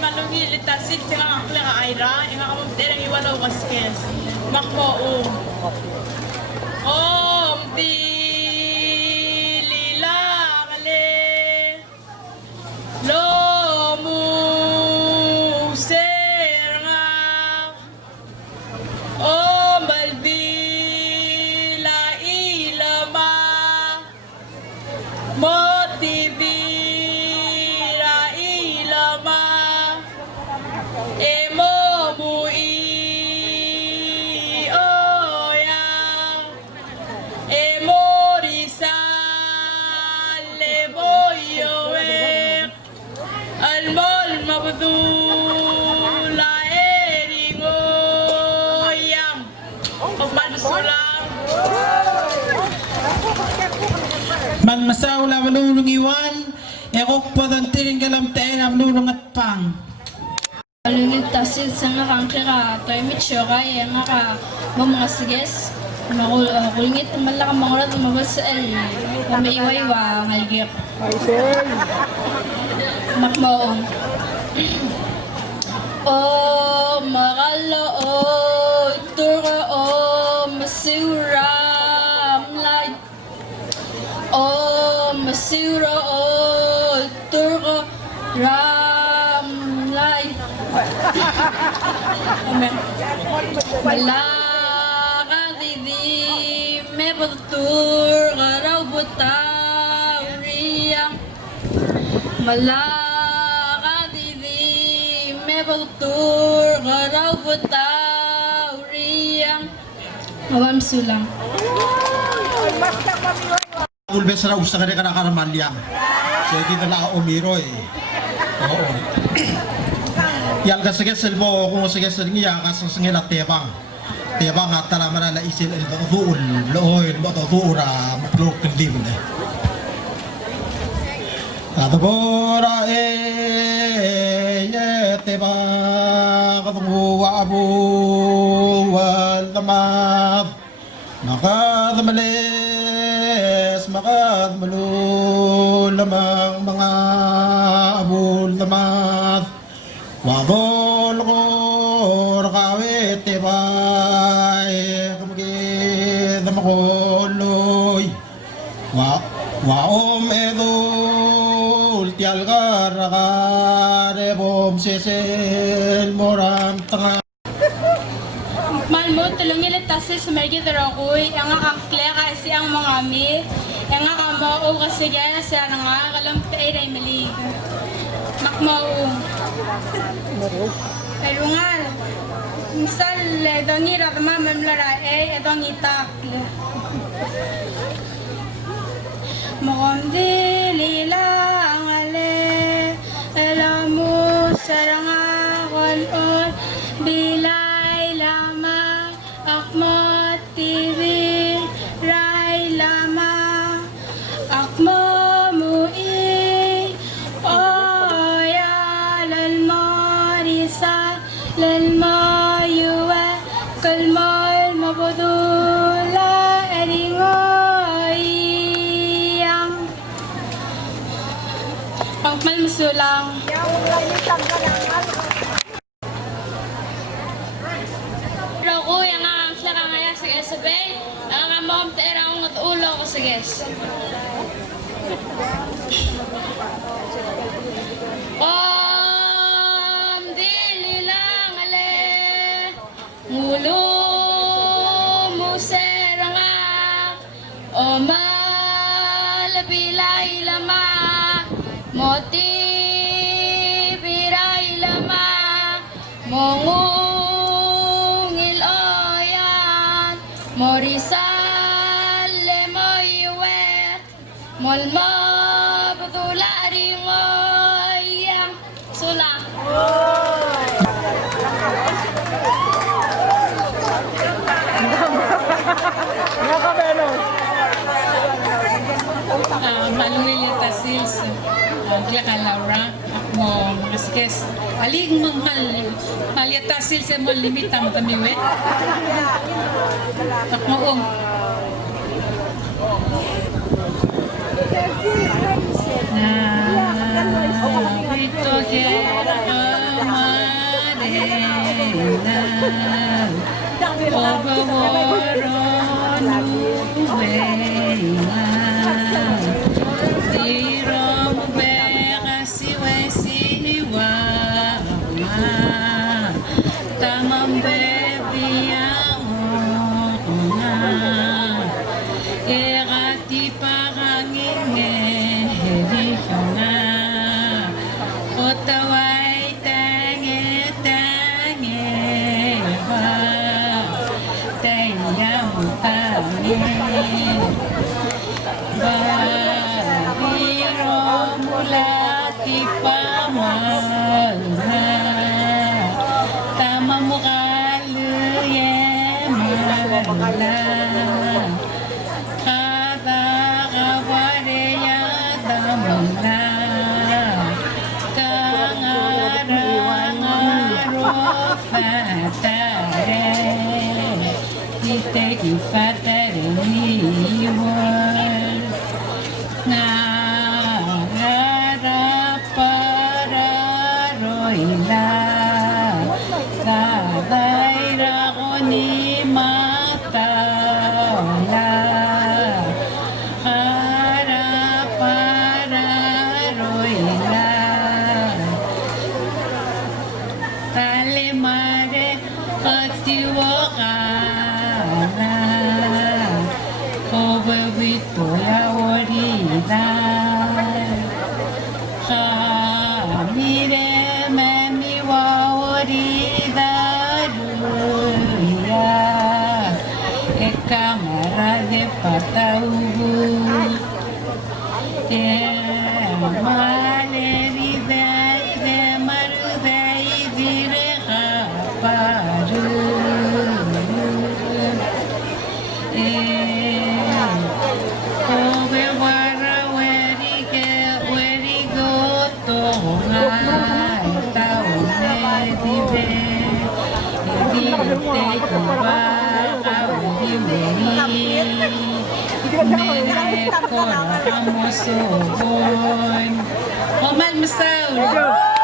malungi litasit sila ang klang aira, inga kamong terang iwalaw kaskes. Makmo di lila kale lo mu seranga malbila ilama motibira ilama emo mui oya emorisa leboyowe almol mabdula eringoyam pagmanusulang man masaula malulung iwan ekok podang tiring kalam tain malulung at pang malungit tasil sa nga kangkira tayo mitsyora nga ka mga siges makulungit malaka mga oras mabasa ay maiwaiwa ngaligip makmaong makalo tura masiram light masira tura ram light amen malaka didi me betul garau butawriang malaka didi me betul garau butawriang awam sulang ulbes ra usa ka kana karamalya sige na umiro oo yang kasagesel mo kung kasagesel niya kasasngila tebang at tala marala isil el duul looy mo to duura maklok kandim na adabora tebang katunguwa abu wal tamaf makadamales makadmalul lamang mga abul tamat wadol ko rakawit tibay kamagid na makuloy waom edul tial karakare bom sesel moram tanga malmo tulungi litasil sa mergi darakoy ang akakle kasi ang mga mi ang akamo o kasi gaya sa nga kalam tay malig makmao pero nga misal dongi radma mamlara edong itak mondi lilang ale elamu saranga kon bilay lama akmat TV rai lama akma mui oya lalmarisa lalmayuwa kalmal mabudula eringoyang pangmal musulang ko yang ang sila ngaya sa sabay ang mom tera ang ulo ko sa ges dililang ale ngulo museranga malabilay lama moti biray lama mongungil oyan morisal lemoywet molma betulari ngoyang sulang malungilita sils Gila ka Laura mo Kesekes aling manghal malita sils mo limitang tamiwet takmoong ito Oman Masaud.